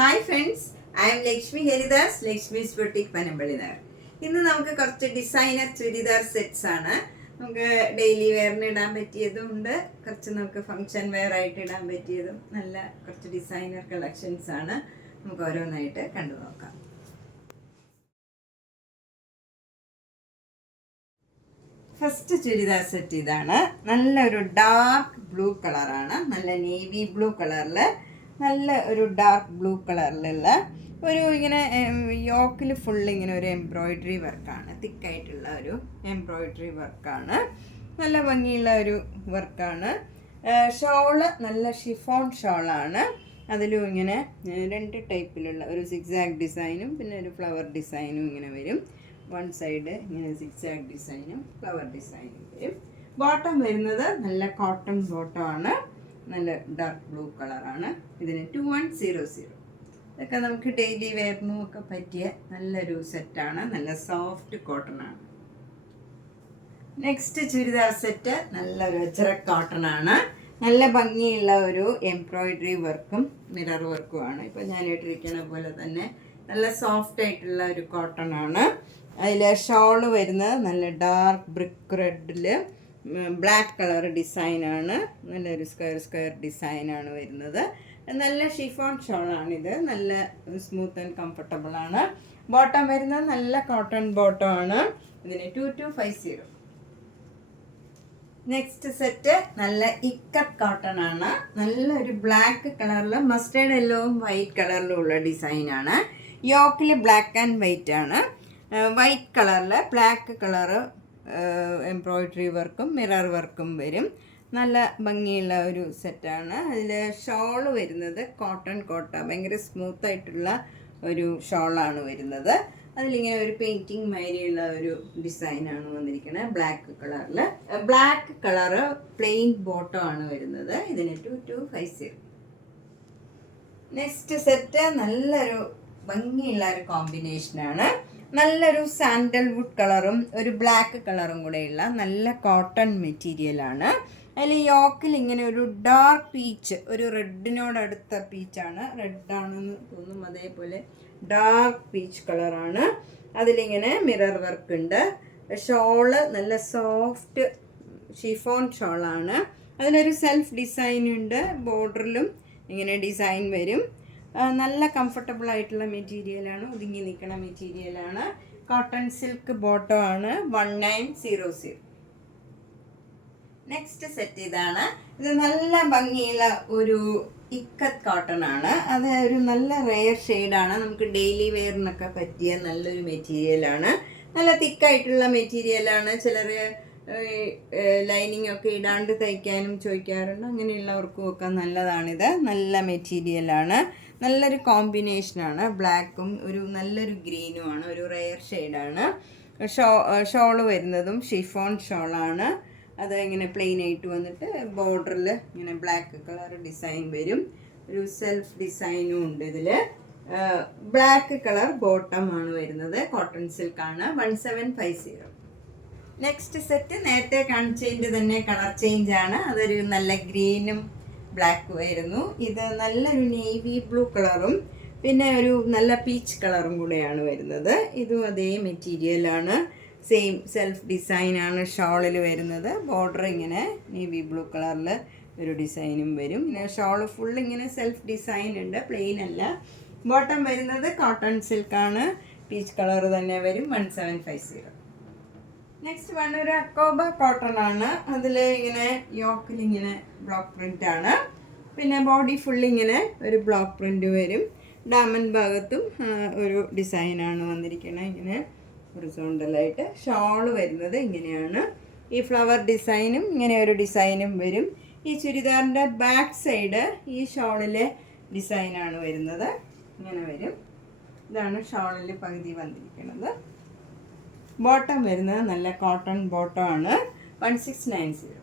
Hi friends, I M Lakshmi Haridas, Lakshmi's boutique Panampilly Nagar. ഇന്ന് നമുക്ക് കുറച്ച് ഡിസൈനർ ചുരിദാർ സെറ്റ്സ് ആണ്. നമുക്ക് ഡെയിലി വെയറിന് ഇടാൻ പറ്റിയതും ഉണ്ട്, കുറച്ച് നമുക്ക് ഫങ്ഷൻ വെയർ ആയിട്ട് ഇടാൻ പറ്റിയതും നല്ല കുറച്ച് ഡിസൈനർ കളക്ഷൻസ് ആണ്. നമുക്ക് ഓരോന്നായിട്ട് കണ്ടു നോക്കാം. ഫസ്റ്റ് ചുരിദാർ സെറ്റ് ഇതാണ്. നല്ലൊരു ഡാർക്ക് ബ്ലൂ കളറാണ്, നല്ല നേവി ബ്ലൂ കളറിൽ നല്ല ഒരു ഡാർക്ക് ബ്ലൂ കളറിലുള്ള ഒരു ഇങ്ങനെ യോക്കിൽ ഫുൾ ഇങ്ങനെ ഒരു എംബ്രോയിഡറി വർക്കാണ്, തിക്കായിട്ടുള്ള ഒരു എംബ്രോയിഡറി വർക്കാണ്, നല്ല ഭംഗിയുള്ള ഒരു വർക്കാണ്. ഷോള് നല്ല ഷിഫോൺ ഷോളാണ്. അതിലും ഇങ്ങനെ രണ്ട് ടൈപ്പിലുള്ള ഒരു സിക്സാഗ് ഡിസൈനും പിന്നെ ഒരു ഫ്ലവർ ഡിസൈനും ഇങ്ങനെ വരും. വൺ സൈഡ് ഇങ്ങനെ സിക്സാഗ് ഡിസൈനും ഫ്ലവർ ഡിസൈനും വരും. ബോട്ടം വരുന്നത് നല്ല കോട്ടൺ ബോട്ടം ആണ്, നല്ല ഡാർക്ക് ബ്ലൂ കളറാണ്. ഇതിന് 2100. ഇതൊക്കെ നമുക്ക് ഡെയിലി വെയറിനും ഒക്കെ പറ്റിയ നല്ലൊരു സെറ്റാണ്, നല്ല സോഫ്റ്റ് കോട്ടൺ ആണ്. നെക്സ്റ്റ് ചുരിദാർ സെറ്റ് നല്ലൊരു അജ്രക് കോട്ടൺ ആണ്. നല്ല ഭംഗിയുള്ള ഒരു എംബ്രോയിഡറി വർക്കും മിറർ വർക്കും ആണ്. ഇപ്പം ഞാൻ ഇട്ടിരിക്കുന്ന പോലെ തന്നെ നല്ല സോഫ്റ്റ് ആയിട്ടുള്ള ഒരു കോട്ടൺ ആണ്. അതിൽ ഷോള് വരുന്നത് നല്ല ഡാർക്ക് ബ്രിക്ക് റെഡിൽ ബ്ലാക്ക് കളർ ഡിസൈനാണ്, നല്ലൊരു സ്ക്വയർ ഡിസൈനാണ് വരുന്നത്. നല്ല ഷിഫോൺ ഷോളാണിത്, നല്ല സ്മൂത്ത് ആൻഡ് കംഫർട്ടബിൾ ആണ്. ബോട്ടം വരുന്നത് നല്ല കോട്ടൺ ബോട്ടം ആണ്. ഇതിന് 2250. നെക്സ്റ്റ് സെറ്റ് നല്ല ഇക്കത്ത് കോട്ടൺ ആണ്. നല്ലൊരു ബ്ലാക്ക് കളറിൽ മസ്റ്റേർഡ് യെല്ലോവും വൈറ്റ് കളറിലും ഉള്ള ഡിസൈനാണ്. യോക്കിൽ ബ്ലാക്ക് ആൻഡ് വൈറ്റ് ആണ്. വൈറ്റ് കളറിൽ ബ്ലാക്ക് കളറ് എംബ്രോയിഡറി വർക്കും മിറർ വർക്കും വരും. നല്ല ഭംഗിയുള്ള ഒരു സെറ്റാണ്. അതിൽ ഷോള് വരുന്നത് കോട്ടൺ ഭയങ്കര സ്മൂത്തായിട്ടുള്ള ഒരു ഷോളാണ് വരുന്നത്. അതിലിങ്ങനെ ഒരു പെയിൻറ്റിങ് മാതിരിയുള്ള ഒരു ഡിസൈനാണ് വന്നിരിക്കുന്നത് ബ്ലാക്ക് കളറിൽ. ബ്ലാക്ക് കളറ് പ്ലെയിൻ ബോട്ടം ആണ് വരുന്നത്. ഇതിന് 2250. നെക്സ്റ്റ് സെറ്റ് നല്ലൊരു ഭംഗിയുള്ള ഒരു കോമ്പിനേഷനാണ്. നല്ലൊരു സാൻഡൽവുഡ് കളറും ഒരു ബ്ലാക്ക് കളറും കൂടെയുള്ള നല്ല കോട്ടൺ മെറ്റീരിയലാണ്. അതിൽ യോക്കിൽ ഇങ്ങനെ ഒരു ഡാർക്ക് പീച്ച്, ഒരു റെഡിനോടടുത്ത പീച്ചാണ്, റെഡാണെന്ന് തോന്നും, അതേപോലെ ഡാർക്ക് പീച്ച് കളറാണ്. അതിലിങ്ങനെ മിറർ വർക്ക് ഉണ്ട്. ഷോള് നല്ല സോഫ്റ്റ് ഷിഫോൺ ഷോളാണ്. അതിനൊരു സെൽഫ് ഡിസൈൻ ഉണ്ട്, ബോർഡറിലും ഇങ്ങനെ ഡിസൈൻ വരും. നല്ല കംഫർട്ടബിൾ ആയിട്ടുള്ള മെറ്റീരിയലാണ്, ഒതുങ്ങി നിൽക്കുന്ന മെറ്റീരിയലാണ്. കോട്ടൺ സിൽക്ക് ബോട്ടം ആണ്. 1900. നെക്സ്റ്റ് സെറ്റ് ഇതാണ്. ഇത് നല്ല ഭംഗിയുള്ള ഒരു ഇക്കത്ത് കോട്ടൺ ആണ്. അത് ഒരു നല്ല റെയർ ഷെയ്ഡാണ്, നമുക്ക് ഡെയിലി വെയറിനൊക്കെ പറ്റിയ നല്ലൊരു മെറ്റീരിയലാണ്. നല്ല തിക്കായിട്ടുള്ള മെറ്റീരിയലാണ്. ചിലർ ലൈനിങ് ഒക്കെ ഇടാണ്ട് തയ്ക്കാനും ചോദിക്കാറുണ്ട്, അങ്ങനെയുള്ളവർക്കും ഒക്കെ നല്ലതാണിത്. നല്ല മെറ്റീരിയലാണ്, നല്ലൊരു കോമ്പിനേഷനാണ്. ബ്ലാക്കും ഒരു നല്ലൊരു ഗ്രീനുമാണ്, ഒരു റെയർ ഷെയ്ഡാണ്. ഷോള് വരുന്നതും ഷിഫോൺ ഷോളാണ്. അത് ഇങ്ങനെ പ്ലെയിൻ ആയിട്ട് വന്നിട്ട് ബോർഡറിൽ ഇങ്ങനെ ബ്ലാക്ക് കളർ ഡിസൈൻ വരും. ഒരു സെൽഫ് ഡിസൈനും ഉണ്ട് ഇതിൽ. ബ്ലാക്ക് കളർ ബോട്ടം ആണ് വരുന്നത്. കോട്ടൺ സിൽക്കാണ്. 1750. നെക്സ്റ്റ് സെറ്റ് നേരത്തെ കാണിച്ചതിൻ്റെ തന്നെ കളർ ചേഞ്ച് ആണ്. അതൊരു നല്ല ഗ്രീനും ബ്ലാക്കും ആയിരുന്നു. ഇത് നല്ലൊരു നേവി ബ്ലൂ കളറും പിന്നെ ഒരു നല്ല പീച്ച് കളറും കൂടെയാണ് വരുന്നത്. ഇതും അതേ മെറ്റീരിയലാണ്, സെയിം സെൽഫ് ഡിസൈനാണ് ഷോളിൽ വരുന്നത്. ബോർഡർ ഇങ്ങനെ നേവി ബ്ലൂ കളറിൽ ഒരു ഡിസൈനും വരും. പിന്നെ ഷോൾ ഫുൾ ഇങ്ങനെ സെൽഫ് ഡിസൈൻ ഉണ്ട്, പ്ലെയിൻ അല്ല. ബോട്ടം വരുന്നത് കോട്ടൺ സിൽക്കാണ്, പീച്ച് കളർ തന്നെ വരും. 1750. നെക്സ്റ്റ് വൺ ഒരു അക്കോബ കോട്ടൺ ആണ്. അതിൽ ഇങ്ങനെ യോക്കിൽ ഇങ്ങനെ ബ്ലോക്ക് പ്രിൻ്റ് ആണ്. പിന്നെ ബോഡി ഫുൾ ഇങ്ങനെ ഒരു ബ്ലോക്ക് പ്രിൻ്റ് വരും. ഡയമണ്ട് ഭാഗത്തും ഒരു ഡിസൈനാണ് വന്നിരിക്കുന്നത്, ഇങ്ങനെ ഹൊറിസോണ്ടലായിട്ട്. ഷോള് വരുന്നത് ഇങ്ങനെയാണ്. ഈ ഫ്ലവർ ഡിസൈനും ഇങ്ങനെ ഒരു ഡിസൈനും വരും. ഈ ചുരിദാറിൻ്റെ ബാക്ക് സൈഡ് ഈ ഷോളിലെ ഡിസൈനാണ് വരുന്നത്, ഇങ്ങനെ വരും. ഇതാണ് ഷോളിൽ പകുതി വന്നിരിക്കുന്നത്. ബോട്ടം വരുന്നത് നല്ല കോട്ടൺ ബോട്ടം ആണ്. 1690.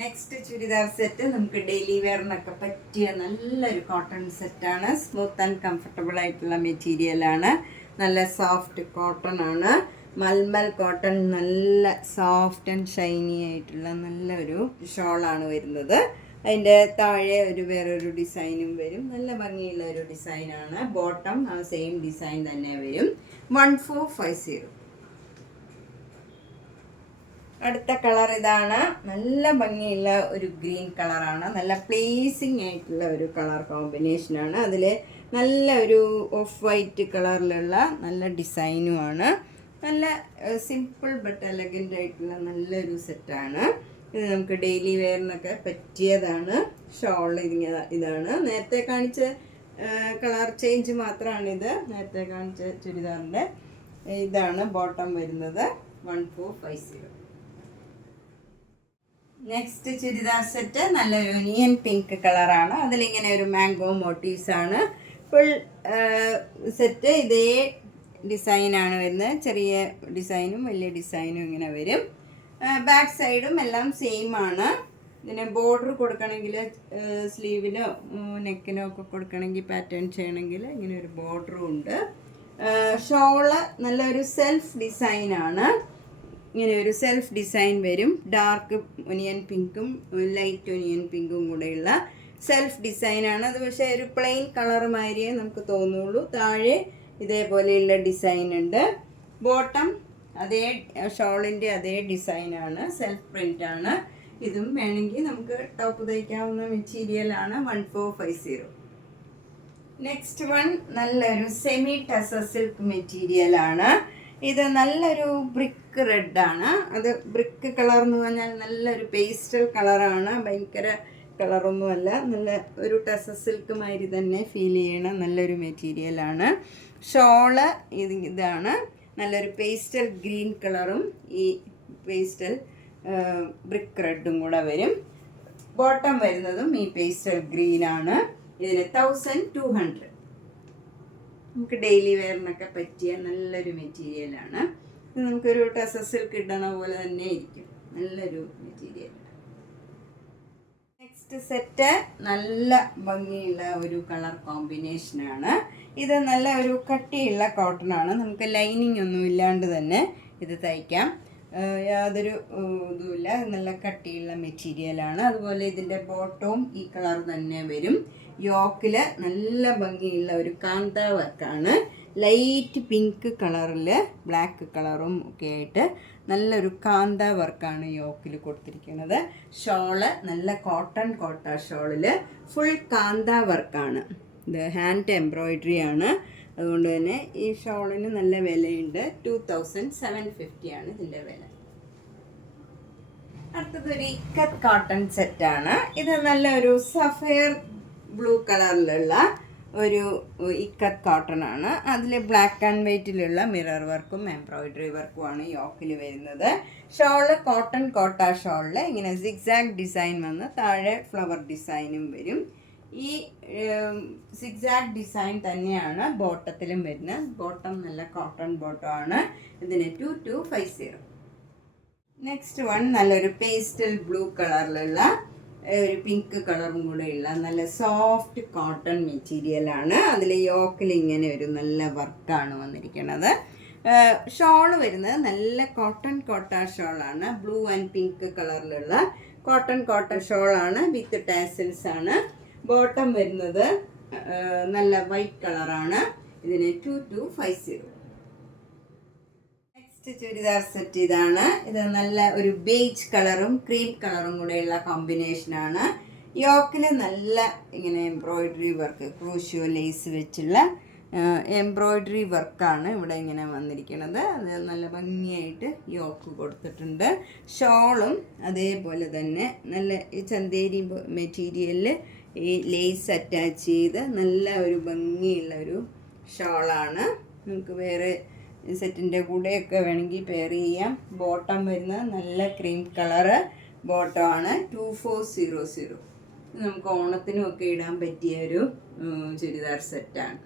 നെക്സ്റ്റ് ചുരിദാർ സെറ്റ് നമുക്ക് ഡെയിലി വെയറിനൊക്കെ പറ്റിയ നല്ലൊരു കോട്ടൺ സെറ്റാണ്. സ്മൂത്ത് ആൻഡ് കംഫർട്ടബിൾ ആയിട്ടുള്ള മെറ്റീരിയലാണ്. നല്ല സോഫ്റ്റ് കോട്ടൺ ആണ്. മൽമൽ കോട്ടൺ, നല്ല സോഫ്റ്റ് ആൻഡ് ഷൈനി ആയിട്ടുള്ള നല്ലൊരു ഷോളാണ് വരുന്നത്. അതിൻ്റെ താഴെ വേറൊരു ഡിസൈനും വരും. നല്ല ഭംഗിയുള്ള ഒരു ഡിസൈനാണ്. ബോട്ടം ആ സെയിം ഡിസൈൻ തന്നെ വരും. 1450. അടുത്ത കളർ ഇതാണ്. നല്ല ഭംഗിയുള്ള ഒരു ഗ്രീൻ കളറാണ്. നല്ല പ്ലേസിങ് ആയിട്ടുള്ള ഒരു കളർ കോമ്പിനേഷനാണ്. അതിൽ നല്ല ഒരു ഓഫ് വൈറ്റ് കളറിലുള്ള നല്ല ഡിസൈനുമാണ്. നല്ല സിമ്പിൾ ബട്ട് എലഗൻ്റ് ആയിട്ടുള്ള നല്ലൊരു സെറ്റാണ്. ഇത് നമുക്ക് ഡെയിലി വെയറിനൊക്കെ പറ്റിയതാണ്. ഷോൾ ഇതാണ്. നേരത്തെ കാണിച്ച കളർ ചേഞ്ച് മാത്രമാണിത്. നേരത്തെ കാണിച്ച ചുരിദാറിൻ്റെ ഇതാണ് ബോട്ടം വരുന്നത്. 1450. നെക്സ്റ്റ് ചുരിദാർ സെറ്റ് നല്ലൊരു ഒനിയൻ പിങ്ക് കളറാണ്. അതിലിങ്ങനെ ഒരു മാംഗോ മോട്ടീവ്സാണ്. ഫുൾ സെറ്റ് ഇതേ ഡിസൈനാണ് വരുന്നത്. ചെറിയ ഡിസൈനും വലിയ ഡിസൈനും ഇങ്ങനെ വരും. ബാക്ക് സൈഡും എല്ലാം സെയിം ആണ്. ഇതിന് ബോർഡർ കൊടുക്കണമെങ്കിൽ സ്ലീവിനോ നെക്കിനോ ഒക്കെ കൊടുക്കണമെങ്കിൽ പാറ്റേൺ ചെയ്യണമെങ്കിൽ ഇങ്ങനെ ഒരു ബോർഡറും ഉണ്ട്. ഷോള് നല്ലൊരു സെൽഫ് ഡിസൈനാണ്. ഇങ്ങനെ ഒരു സെൽഫ് ഡിസൈൻ വരും. ഡാർക്ക് ഒനിയൻ പിങ്കും ലൈറ്റ് ഒനിയൻ പിങ്കും കൂടെയുള്ള സെൽഫ് ഡിസൈനാണ്. അത് പക്ഷേ ഒരു പ്ലെയിൻ കളർ മാതിരിയേ നമുക്ക് തോന്നുള്ളൂ. താഴെ ഇതേപോലെയുള്ള ഡിസൈൻ ഉണ്ട്. ബോട്ടം അതേ ഷോളിൻ്റെ അതേ ഡിസൈനാണ്. സെൽഫ് പ്രിൻ്റാണ്. ഇതും വേണമെങ്കിൽ നമുക്ക് ടോപ്പ് തയ്ക്കാവുന്ന മെറ്റീരിയലാണ്. 1450. നെക്സ്റ്റ് വൺ നല്ലൊരു സെമി ടസർ സിൽക്ക് മെറ്റീരിയലാണ്. ഇത് നല്ലൊരു ബ്രിക്ക് റെഡാണ്. അത് ബ്രിക്ക് കളർ എന്ന് പറഞ്ഞാൽ നല്ലൊരു പേസ്റ്റൽ കളറാണ്. ഭയങ്കര കളറൊന്നുമല്ല. നല്ല ഒരു ടസർ സിൽക്ക് മാതിരി തന്നെ ഫീൽ ചെയ്യണ നല്ലൊരു മെറ്റീരിയലാണ്. ഷോള് ഇതാണ്. നല്ലൊരു പേസ്റ്റൽ ഗ്രീൻ കളറും ഈ പേസ്റ്റൽ ബ്രിക്ക് റെഡും കൂടെ വരും. ബോട്ടം വരുന്നതും ഈ പേസ്റ്റൽ ഗ്രീനാണ്. ഇതിന് 1200. നമുക്ക് ഡെയിലി വെയറിനൊക്കെ പറ്റിയ നല്ലൊരു മെറ്റീരിയലാണ്. നമുക്കൊരു ടസർ സിൽക്ക് ഇടണ പോലെ തന്നെ ഇരിക്കും. നല്ലൊരു മെറ്റീരിയൽ. നെക്സ്റ്റ് സെറ്റ് നല്ല ഭംഗിയുള്ള ഒരു കളർ കോമ്പിനേഷനാണ്. ഇത് നല്ല ഒരു കട്ടിയുള്ള കോട്ടണാണ്. നമുക്ക് ലൈനിങ് ഒന്നും ഇല്ലാണ്ട് തന്നെ ഇത് തയ്ക്കാം. യാതൊരു ഇതുമില്ല. നല്ല കട്ടിയുള്ള മെറ്റീരിയലാണ്. അതുപോലെ ഇതിൻ്റെ ബോട്ടവും ഈ കളർ തന്നെ വരും. യോക്കിൽ നല്ല ഭംഗിയുള്ള ഒരു കാന്ത വർക്കാണ്. ലൈറ്റ് പിങ്ക് കളറിൽ ബ്ലാക്ക് കളറും ഒക്കെ ആയിട്ട് നല്ലൊരു കാന്ത വർക്കാണ് യോക്കിൽ കൊടുത്തിരിക്കുന്നത്. ഷോള് നല്ല കോട്ട ഷോളിൽ ഫുൾ കാന്ത വർക്കാണ്. ഇത് ഹാൻഡ് എംബ്രോയിഡറി ആണ്. അതുകൊണ്ട് തന്നെ ഈ ഷോളിന് നല്ല വിലയുണ്ട്. 2750 ആണ് ഇതിൻ്റെ വില. അടുത്തതൊരു ഇക്കത്ത് കോട്ടൺ സെറ്റാണ്. ഇത് നല്ലൊരു സഫയർ ബ്ലൂ കളറിലുള്ള ഒരു ഇക്കത്ത് കോട്ടൺ ആണ്. അതിൽ ബ്ലാക്ക് ആൻഡ് വൈറ്റിലുള്ള മിറർ വർക്കും എംബ്രോയിഡറി വർക്കുമാണ് യോക്കിൽ വരുന്നത്. ഷോള് കോട്ട ഷോളിൽ ഇങ്ങനെ സിഗ്സാഗ് ഡിസൈൻ വന്ന് താഴെ ഫ്ലവർ ഡിസൈനും വരും. ഈ സിഗ്സാഗ് ഡിസൈൻ തന്നെയാണ് ബോട്ടത്തിലും വരുന്നത്. ബോട്ടം നല്ല കോട്ടൺ ബോട്ടമാണ്. ഇതിന് 2250. നെക്സ്റ്റ് വൺ നല്ലൊരു പേസ്റ്റൽ ബ്ലൂ കളറിലുള്ള ഒരു പിങ്ക് കളറും കൂടെ ഉള്ള നല്ല സോഫ്റ്റ് കോട്ടൺ മെറ്റീരിയലാണ്. അതിൽ യോക്കിൽ ഇങ്ങനെ ഒരു നല്ല വർക്കാണ് വന്നിരിക്കുന്നത്. ഷോള് വരുന്നത് നല്ല കോട്ട ഷോളാണ്. ബ്ലൂ ആൻഡ് പിങ്ക് കളറിലുള്ള കോട്ടൺ ഷോളാണ്. വിത്ത് ടാസിൽസ് ആണ്. ബോട്ടം വരുന്നത് നല്ല വൈറ്റ് കളറാണ്. ഇതിന് 2250. നെക്സ്റ്റ് ചുരിദാർ സെറ്റ് ഇതാണ്. ഇത് നല്ല ഒരു ബേജ് കളറും ക്രീം കളറും കൂടെയുള്ള കോമ്പിനേഷനാണ്. യോക്കിൽ നല്ല ഇങ്ങനെ എംബ്രോയിഡറി വർക്ക്, ക്രൂഷ്യോ ലേസ് വെച്ചുള്ള എംബ്രോയിഡറി വർക്കാണ് ഇവിടെ ഇങ്ങനെ വന്നിരിക്കുന്നത്. അത് നല്ല ഭംഗിയായിട്ട് യോക്ക് കൊടുത്തിട്ടുണ്ട്. ഷോളും അതേപോലെ തന്നെ നല്ല ഈ ചന്തേരി മെറ്റീരിയലിൽ ഈ ലേസ് അറ്റാച്ച് ചെയ്ത് നല്ല ഒരു ഭംഗിയുള്ള ഒരു ഷോളാണ്. നമുക്ക് വേറെ സെറ്റിൻ്റെ കൂടെയൊക്കെ വേണമെങ്കിൽ പെയർ ചെയ്യാം. ബോട്ടം വരുന്നത് നല്ല ക്രീം കളറ് ബോട്ടമാണ്. 2400. നമുക്ക് ഓണത്തിനും ഒക്കെ ഇടാൻ പറ്റിയ ഒരു ചുരിദാർ സെറ്റാണ്.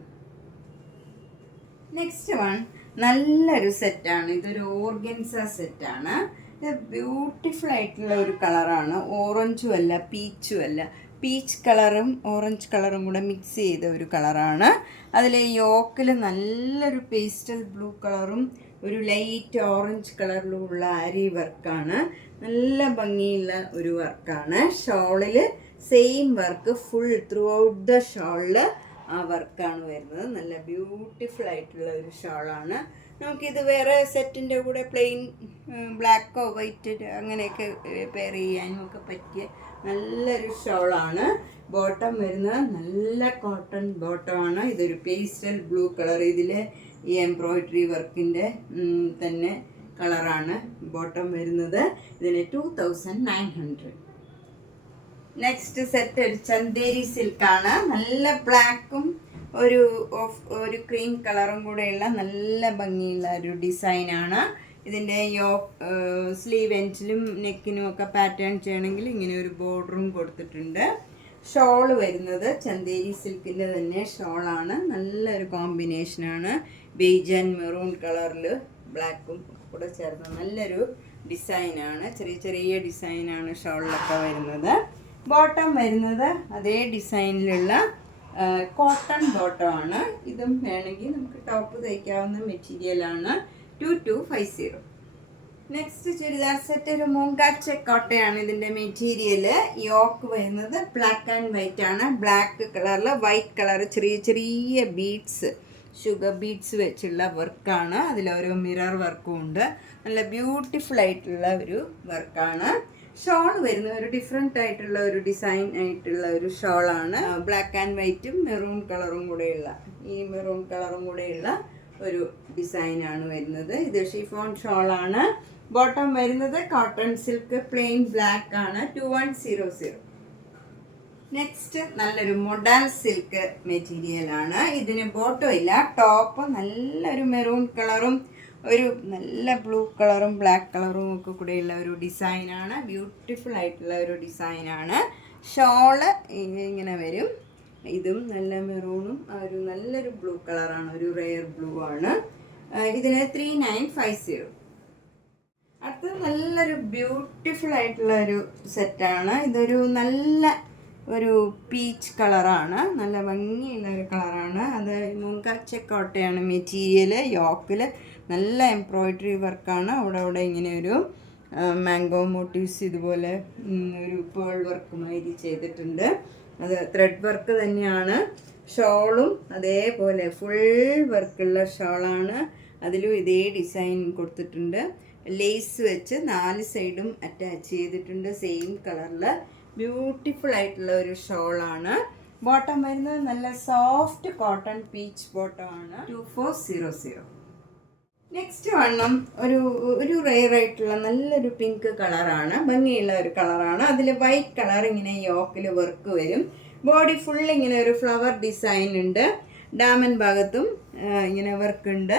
നെക്സ്റ്റ് വൺ നല്ലൊരു സെറ്റാണ്. ഇതൊരു ഓർഗൻസ സെറ്റാണ്. ഇത് ബ്യൂട്ടിഫുൾ ആയിട്ടുള്ള ഒരു കളറാണ്. ഓറഞ്ചും അല്ല പീച്ചും അല്ല, പീച്ച് കളറും ഓറഞ്ച് കളറും കൂടെ മിക്സ് ചെയ്ത ഒരു കളറാണ്. അതിൽ യോക്കിൽ നല്ലൊരു പേസ്റ്റൽ ബ്ലൂ കളറും ഒരു ലൈറ്റ് ഓറഞ്ച് കളറിലുള്ള ആരി വർക്കാണ്. നല്ല ഭംഗിയുള്ള ഒരു വർക്കാണ്. ഷോളിൽ same work full throughout the ഷോളിൽ ആ വർക്കാണ് വരുന്നത്. നല്ല ബ്യൂട്ടിഫുൾ ആയിട്ടുള്ള ഒരു ഷോളാണ്. നമുക്കിത് വേറെ സെറ്റിൻ്റെ കൂടെ പ്ലെയിൻ ബ്ലാക്കോ വൈറ്റ് അങ്ങനെയൊക്കെ പെയർ ചെയ്യാനും ഒക്കെ പറ്റിയ നല്ലൊരു ഷോളാണ്. ബോട്ടം വരുന്നത് നല്ല കോട്ടൺ ബോട്ടമാണ്. ഇതൊരു പേസ്റ്റൽ ബ്ലൂ കളർ, ഇതിൽ ഈ എംബ്രോയിഡറി വർക്കിൻ്റെ തന്നെ കളറാണ് ബോട്ടം വരുന്നത്. ഇതിന് 2900. നെക്സ്റ്റ് സെറ്റ് ഒരു ചന്തേരി സിൽക്കാണ്. നല്ല ബ്ലാക്കും ഒരു ക്രീം കളറും കൂടെയുള്ള നല്ല ഭംഗിയുള്ള ഒരു ഡിസൈനാണ്. ഇതിൻ്റെ സ്ലീവ് എൻഡിലും നെക്കിനും ഒക്കെ പാറ്റേൺ ചെയ്യണമെങ്കിൽ ഇങ്ങനെ ഒരു ബോർഡറും കൊടുത്തിട്ടുണ്ട്. ഷോള് വരുന്നത് ചന്തേരി സിൽക്കിൻ്റെ തന്നെ ഷോളാണ്. നല്ലൊരു കോമ്പിനേഷനാണ്. ബേജ് ആൻഡ് മെറൂൺ കളറിൽ ബ്ലാക്കും കൂടെ ചേർന്ന നല്ലൊരു ഡിസൈനാണ്. ചെറിയ ചെറിയ ഡിസൈനാണ് ഷോളിലൊക്കെ വരുന്നത്. ബോട്ടം വരുന്നത് അതേ ഡിസൈനിലുള്ള കോട്ടൺ ബോട്ടമാണ്. ഇതും വേണമെങ്കിൽ നമുക്ക് ടോപ്പ് തയ്ക്കാവുന്ന മെറ്റീരിയലാണ്. 2250. നെക്സ്റ്റ് ചുരിദാർ സെറ്റ് ഒരു മൂങ്കാച്ച കോട്ടയാണ്. ഇതിൻ്റെ മെറ്റീരിയൽ യോക്ക് വരുന്നത് ബ്ലാക്ക് ആൻഡ് വൈറ്റ് ആണ്. ബ്ലാക്ക് കളറിൽ വൈറ്റ് കളർ ചെറിയ ചെറിയ ബീഡ്സ്, ഷുഗർ ബീഡ്സ് വെച്ചുള്ള വർക്കാണ്. അതിലൊരു മിറർ വർക്കും ഉണ്ട്. നല്ല ബ്യൂട്ടിഫുൾ ആയിട്ടുള്ള ഒരു വർക്കാണ്. ഷോൾ വരുന്നത് ഒരു ഡിഫറെൻ്റ് ആയിട്ടുള്ള ഒരു ഡിസൈൻ ആയിട്ടുള്ള ഒരു ഷോളാണ്. ബ്ലാക്ക് ആൻഡ് വൈറ്റും മെറൂൺ കളറും കൂടെയുള്ള ഒരു ഡിസൈനാണ് വരുന്നത്. ഇത് ഷിഫോൺ ഷോളാണ്. ബോട്ടം വരുന്നത് കോട്ടൺ സിൽക്ക് പ്ലെയിൻ ബ്ലാക്ക് ആണ്. 2100. നെക്സ്റ്റ് നല്ലൊരു മൊഡാൽ സിൽക്ക് മെറ്റീരിയലാണ്. ഇതിന് ബോട്ടം ഇല്ല. ടോപ്പ് നല്ലൊരു മെറൂൺ കളറും ഒരു നല്ല ബ്ലൂ കളറും ബ്ലാക്ക് കളറും ഒക്കെ കൂടെയുള്ള ഒരു ഡിസൈനാണ്. ബ്യൂട്ടിഫുൾ ആയിട്ടുള്ള ഒരു ഡിസൈനാണ്. ഷോള് ഇങ്ങനെ വരും. ഇതും നല്ല മെറൂണും ഒരു നല്ലൊരു ബ്ലൂ കളറാണ്, ഒരു റെയർ ബ്ലൂ ആണ്. ഇതിന് 3950. അടുത്തത് നല്ലൊരു ബ്യൂട്ടിഫുൾ ആയിട്ടുള്ള ഒരു സെറ്റാണ്. ഇതൊരു നല്ല ഒരു പീച്ച് കളറാണ്. നല്ല ഭംഗിയുള്ള ഒരു കളറാണ്. അത് മൂങ്കാച്ചക്കോട്ടയാണ് മെറ്റീരിയൽ. യോക്കിൽ നല്ല എംബ്രോയിഡറി വർക്കാണ്. അവിടെ ഇങ്ങനെ ഒരു മാംഗോ മോട്ടീവ്സ് ഇതുപോലെ ഒരു പേൾ വർക്ക് മാതിരി ചെയ്തിട്ടുണ്ട്. അത് ത്രെഡ് വർക്ക് തന്നെയാണ്. ഷോളും അതേപോലെ ഫുൾ വർക്കുള്ള ഷോളാണ്. അതിലും ഇതേ ഡിസൈൻ കൊടുത്തിട്ടുണ്ട്. ലേസ് വെച്ച് 4 സൈഡും അറ്റാച്ച് ചെയ്തിട്ടുണ്ട്. സെയിം കളറിൽ ബ്യൂട്ടിഫുൾ ആയിട്ടുള്ള ഒരു ഷോളാണ്. ബോട്ടം വരുന്നത് നല്ല സോഫ്റ്റ് കോട്ടൺ പീച്ച് ബോട്ടമാണ്. 2400. നെക്സ്റ്റ് വണ്ണം ഒരു റെയർ ആയിട്ടുള്ള നല്ലൊരു പിങ്ക് കളറാണ്. ഭംഗിയുള്ള ഒരു കളറാണ്. അതിൽ വൈറ്റ് കളർ ഇങ്ങനെ യോക്കിൽ വർക്ക് വരും. ബോഡി ഫുൾ ഇങ്ങനെ ഒരു ഫ്ലവർ ഡിസൈൻ ഉണ്ട്. ഡാമൻ ഭാഗത്തും ഇങ്ങനെ വർക്ക് ഉണ്ട്.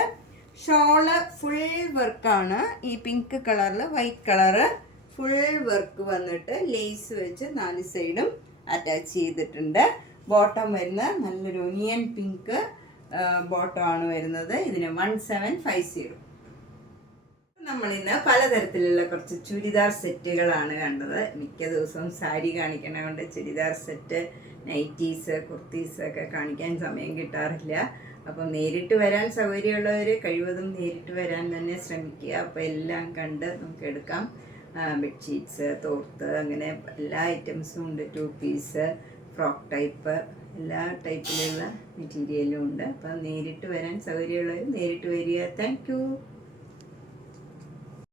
ഷോള് ഫുൾ വർക്കാണ്. ഈ പിങ്ക് കളറിൽ വൈറ്റ് കളറ് ഫുൾ വർക്ക് വന്നിട്ട് ലേസ് വെച്ച് 4 സൈഡും അറ്റാച്ച് ചെയ്തിട്ടുണ്ട്. ബോട്ടം വരുന്ന നല്ലൊരു ഒനിയൻ പിങ്ക് ബോട്ടമാണ് വരുന്നത്. ഇതിന് 1750. നമ്മളിന്ന് പലതരത്തിലുള്ള കുറച്ച് ചുരിദാർ സെറ്റുകളാണ് കണ്ടത്. മിക്ക ദിവസവും സാരി കാണിക്കണ കൊണ്ട് ചുരിദാർ സെറ്റ്, നൈറ്റീസ്, കുർത്തീസ് ഒക്കെ കാണിക്കാൻ സമയം കിട്ടാറില്ല. അപ്പം നേരിട്ട് വരാൻ സൗകര്യമുള്ളവർ കഴിവതും നേരിട്ട് വരാൻ തന്നെ ശ്രമിക്കുക. അപ്പോൾ എല്ലാം കണ്ട് നമുക്ക് എടുക്കാം. ബെഡ്ഷീറ്റ്സ്, തോർത്ത്, അങ്ങനെ എല്ലാ ഐറ്റംസും ഉണ്ട്. 2 പീസ്, ഫ്രോക്ക് ടൈപ്പ്, എല്ലാ ടൈപ്പിലുള്ള മെറ്റീരിയലും ഉണ്ട്. അപ്പം നേരിട്ട് വരാൻ സൗകര്യമുള്ളവർ നേരിട്ട് വരിക. Thank you.